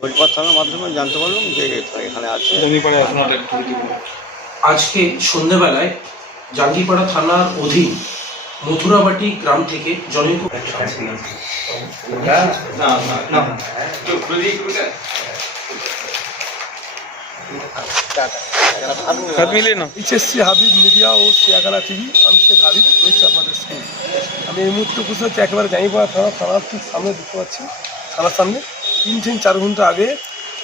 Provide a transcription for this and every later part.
হরিপাল থানার মাধ্যমে জানতে পারলাম যে এখানে আছে। আজকে সন্ধেবেলায় জাঙ্গিপাড়া থানার অধীন মথুরাবাটি গ্রাম থেকে জনৈক এইচএসসি হাবিব মিডিয়া ও টিভি আমি শেখ হাবিব রয়েছে আপনাদের সঙ্গে আমি এই মুহূর্তে উপস্থিত হচ্ছি একেবারে জানিপাড়া থানা থানার ঠিক সামনে দেখতে পাচ্ছি। থানার সামনে। তিন থেকে চার ঘণ্টা আগে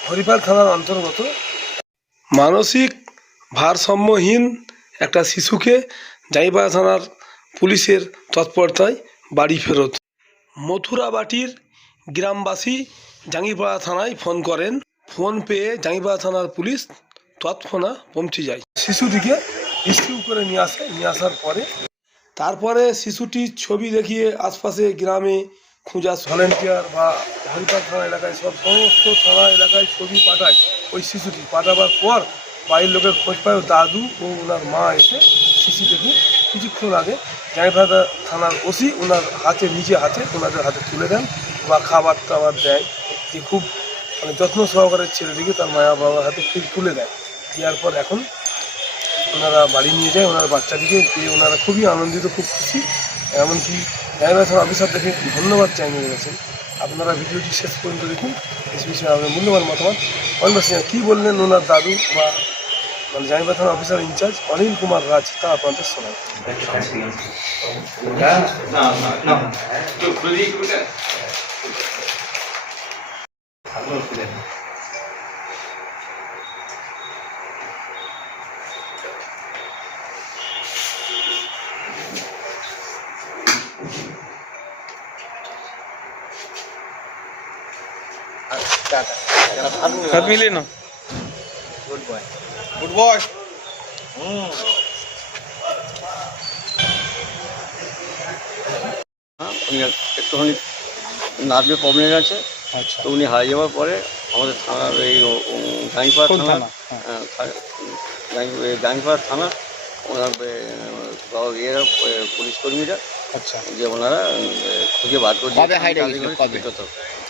হরিপাল থানার অন্তর্গত। মানসিক ভারসাম্যহীন একটা শিশুকে জানিপাড়া থানার পুলিশের তৎপরতায় বাড়ি ফেরত। মথুরাবাটির গ্রামবাসী জাঙ্গিপাড়া থানায় ফোন করেন। ফোন পেয়ে জাঙ্গিপাড়া থানার পুলিশ তৎক্ষণা পৌঁছে যায়। শিশুটিকে রিসিভ করে নিয়ে আসে, নিয়ে আসার পরে। তারপরে শিশুটির ছবি দেখিয়ে আশপাশে গ্রামে খুঁজা ভলেন্টিয়ার বা হরিপাল থানা এলাকায় সব সমস্ত থানা এলাকায় ছবি পাঠায় ওই শিশুটি পাঠাবার পর বাড়ির লোকের খোঁজ পায় দাদু ও ওনার মা এসে শিশুটিকে কিছুক্ষণ আগে জায়গাটা থানার ওসি ওনার হাতে, নিজে হাতে, ওনাদের হাতে তুলে দেন বা খাবার টাবার দেয় যে খুব মানে যত্ন সহকারে ছেলেটিকে তার মায়া বাবার হাতে ফির তুলে দেয়। দেওয়ার পর এখন ওনারা বাড়ি নিয়ে যায়, ওনার বাচ্চাটিকে পেয়ে ওনারা খুবই আনন্দিত, খুব খুশি। এমনকি ন্যায়বাসন অফিসার দেখে ধন্যবাদ জানিয়ে গেছেন আপনারা ভিডিওটি শেষ পর্যন্ত দেখুন। এই বিষয়ে আপনার মূল্যবান মতামত। অনবাসী কী বললেন ওনার দাদু বা মানে জানিবা থানা officer in charge Anil Kumar Raj, তা আপনাদের শোনায় হাত মিলিয়ে না গুড বয় উনি একটুখানি নার্ভে প্রবলেম আছে আচ্ছা। তো উনি হারিয়ে যাওয়ার পরে আমাদের থানার এই কোন থানা থানা? হ্যাঁ। গাইপাড়া থানা ওনার বাবা ইয়েরা পুলিশ কর্মীরা আচ্ছা। যে ওনারা খুঁজে বার করে কবে হারিয়ে?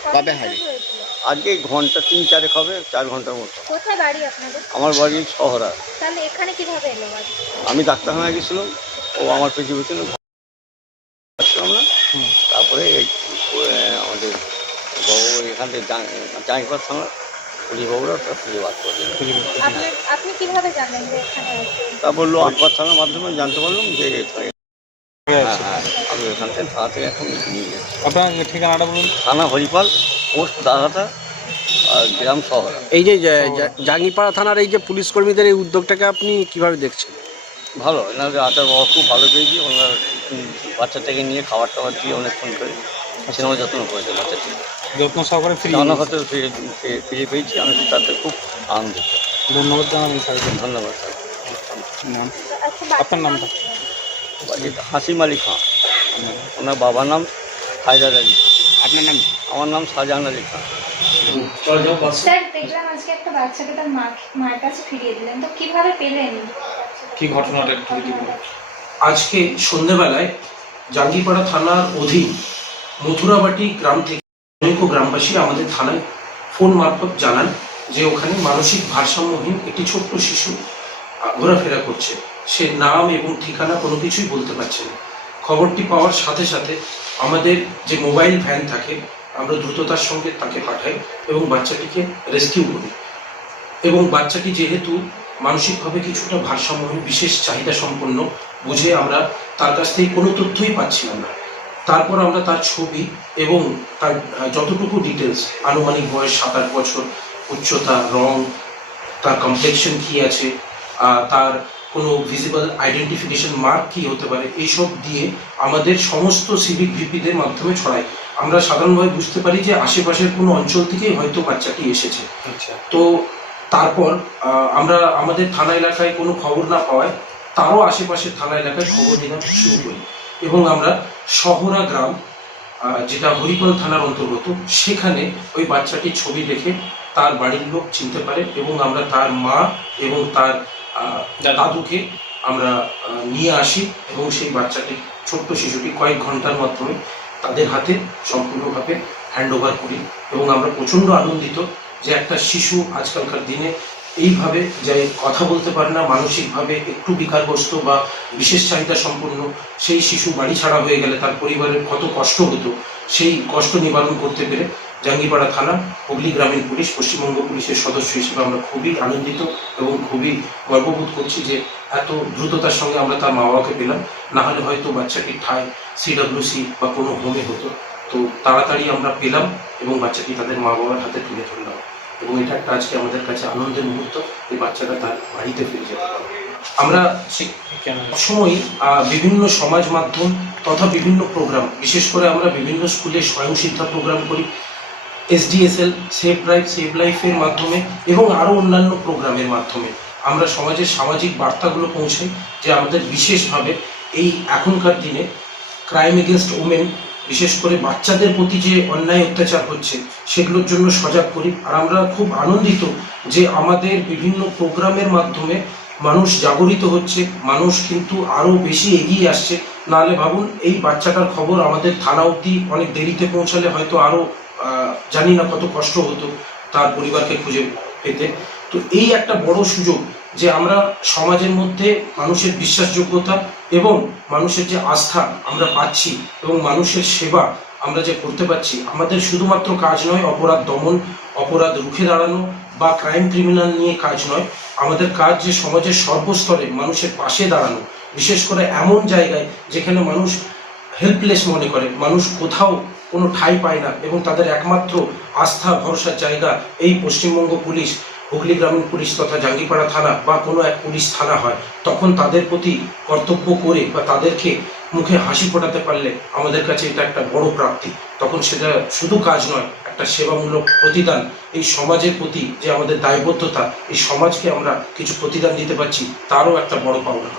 কবে? হারিয়ে আজকে ঘণ্টা তিন চারেক হবে চার ঘণ্টার মতো। কোথায় বাড়ি আপনাদের? আমার বাড়ি শহরা। তাহলে এখানে কীভাবে এলো আমি ডাক্তারখানায় গেছিলাম ও আমার পেছনে পেছনে আসলাম না। তারপরে এই, আমাদের বাবু এখান থেকে জাঙ্গিপাড়া থানা পুলিশ বাবুরা ওটা খুঁজে বার করে। আপনি কীভাবে জানলেন তা বলল আকবর থানার মাধ্যমে জানতে পারলাম যে হ্যাঁ হ্যাঁ। আমি এখান থেকে থানা থেকে এখন নিয়ে যাচ্ছি আপনার ঠিকানাটা বলুন। থানা হরিপাল পোস্ট দাদাটা আর গ্রাম শহর। এই যে জাঙ্গিপাড়া থানার এই যে পুলিশ কর্মীদের এই উদ্যোগটাকে আপনি কীভাবে দেখছেন? ভালো এনাদের আচার ব্যবহার খুব ভালো পেয়েছি। ওনার বাচ্চাটাকে নিয়ে খাবার টাবার দিয়ে অনেকক্ষণ করে সেরকম যত্ন করেছে বাচ্চাটি যত্ন সহকারে ফ্রি রান্না হতে ফিরে পেয়েছি। আমি তাতে খুব আনন্দিত। ধন্যবাদ জানাবেন স্যারকে ধন্যবাদ স্যার। নাম আপনার নামটা? হাসিম আলী খান ওনার বাবার নাম হায়দার আলী। আপনার নাম আমার নাম শাহজাহান আলী খান। স্যার দেখলাম আজকে একটা বাচ্চাকে তার মা মায়ের কাছে ফিরিয়ে দিলেন। তো কীভাবে পেলেন? কি ঘটনাটা একটু যদি বলেন। আজকে সন্ধেবেলায় জাঙ্গিপাড়া থানার অধীন মথুরাবাটি গ্রাম থেকে অনেক গ্রামবাসী আমাদের থানায় ফোন মারফত জানান যে ওখানে মানসিক ভারসাম্যহীন একটি ছোট্ট শিশু আহ, ঘোরাফেরা করছে। সে নাম এবং ঠিকানা কোনো কিছুই বলতে পারছে না। খবরটি পাওয়ার সাথে সাথে আমাদের যে মোবাইল ভ্যান থাকে, আমরা দ্রুততার সঙ্গে তাকে পাঠাই এবং বাচ্চাটিকে রেস্কিউ করি। এবং বাচ্চাটি যেহেতু মানসিকভাবে কিছুটা ভারসাম্যহীন, বিশেষ চাহিদা সম্পন্ন, বুঝে আমরা তার কাছ থেকে কোনো তথ্যই পাচ্ছিলাম না। তারপর আমরা তার ছবি এবং তার যতটুকু ডিটেলস আনুমানিক বয়স সাত আট বছর, উচ্চতা, রং, তার কমপ্লেকশন কী আছে তার কোনো ভিজিবল আইডেন্টিফিকেশন মার্ক কী হতে পারে এইসব দিয়ে আমাদের সমস্ত সিভিক ভিপিদের মাধ্যমে ছড়াই। আমরা সাধারণভাবে বুঝতে পারি যে আশেপাশের কোনো অঞ্চল থেকেই হয়তো বাচ্চাটি এসেছে। আচ্ছা। তো তারপর আমরা আমাদের থানা এলাকায় কোনো খবর না পাওয়ায় তারও আশেপাশের থানা এলাকায় খবর নেওয়া শুরু করি। এবং আমরা শহরা গ্রাম যেটা হরিপাল থানার অন্তর্গত সেখানে ওই বাচ্চাটির ছবি দেখে তার বাড়ির লোক চিনতে পারে এবং আমরা তার মা এবং তার দাদুকে আমরা নিয়ে আসি এবং সেই বাচ্চাটি, ছোট্ট শিশুটি কয়েক ঘণ্টার মাধ্যমে তাদের হাতে সম্পূর্ণভাবে হ্যান্ড ওভার করি এবং আমরা প্রচণ্ড আনন্দিত যে একটা শিশু আজকালকার দিনে এইভাবে যে কথা বলতে পারে না, মানসিকভাবে একটু বিকারগ্রস্ত বা বিশেষ চাহিদা সম্পন্ন সেই শিশু বাড়ি ছাড়া হয়ে গেলে তার পরিবারের কত কষ্ট হতো, সেই কষ্ট নিবারণ করতে পেরে জাঙ্গিপাড়া থানা হুগলি গ্রামীণ পুলিশ পশ্চিমবঙ্গ পুলিশের সদস্য হিসেবে আমরা খুবই আনন্দিত এবং খুবই গর্ববোধ করছি যে এত দ্রুততার সঙ্গে আমরা তার মা বাবাকে পেলাম। না হলে হয়তো বাচ্চাটি ঠায় সিডব্লিউসি বা কোনো হোমে হতো। তো তাড়াতাড়ি আমরা পেলাম এবং বাচ্চাটি তাদের মা বাবার হাতে তুলে ধরলাম। এবং এটা একটা আজকে আমাদের কাছে আনন্দের মুহূর্ত যে বাচ্চাটা তার বাড়িতে ফিরে যেতে আমরা সে- কেন? বিভিন্ন সমাজ মাধ্যম তথা বিভিন্ন প্রোগ্রাম বিশেষ করে আমরা বিভিন্ন স্কুলে স্বয়ংসিদ্ধা প্রোগ্রাম করি। এসডিএসএল সেভ ড্রাইভ সেভ লাইফের মাধ্যমে এবং আরও অন্যান্য প্রোগ্রামের মাধ্যমে আমরা সমাজের সামাজিক বার্তাগুলো পৌঁছাই যে আমাদের বিশেষভাবে এই এখনকার দিনে ক্রাইম এগেনস্ট ওমেন বিশেষ করে বাচ্চাদের প্রতি যে অন্যায় অত্যাচার হচ্ছে, সেগুলোর জন্য সজাগ করি। আর আমরা খুব আনন্দিত যে আমাদের বিভিন্ন প্রোগ্রামের মাধ্যমে মানুষ জাগরিত হচ্ছে, মানুষ কিন্তু আরও বেশি এগিয়ে আসছে। নাহলে ভাবুন, এই বাচ্চাটার খবর আমাদের থানা অবধি অনেক দেরিতে পৌঁছালে হয়তো আরও জানি না কত কষ্ট হতো তার পরিবারকে খুঁজে পেতে। তো এই একটা বড় সুযোগ যে আমরা সমাজের মধ্যে মানুষের বিশ্বাসযোগ্যতা এবং মানুষের যে আস্থা আমরা পাচ্ছি এবং মানুষের সেবা আমরা যে করতে পারছি, আমাদের শুধুমাত্র কাজ নয়, অপরাধ দমন, অপরাধ রুখে দাঁড়ানো বা ক্রাইম ক্রিমিনাল নিয়ে কাজ নয়, আমাদের কাজ যে সমাজের সর্বস্তরে মানুষের পাশে দাঁড়ানো, বিশেষ করে এমন জায়গায় যেখানে মানুষ হেল্পলেস মনে করে, মানুষ কোথাও কোনো ঠাঁই পায় না এবং তাদের একমাত্র আস্থা ভরসার জায়গা এই পশ্চিমবঙ্গ পুলিশ, হুগলি গ্রামীণ পুলিশ তথা জাঙ্গিপাড়া থানা বা কোনো এক পুলিশ থানা হয়। তখন তাদের প্রতি কর্তব্য করে বা তাদেরকে মুখে হাসি ফোটাতে পারলে আমাদের কাছে এটা একটা বড় প্রাপ্তি। তখন সেটা শুধু কাজ নয়, একটা সেবামূলক প্রতিদান। এই সমাজের প্রতি যে আমাদের দায়বদ্ধতা, এই সমাজকে আমরা কিছু প্রতিদান দিতে পারছি, তারও একটা বড় পাওনা হয়।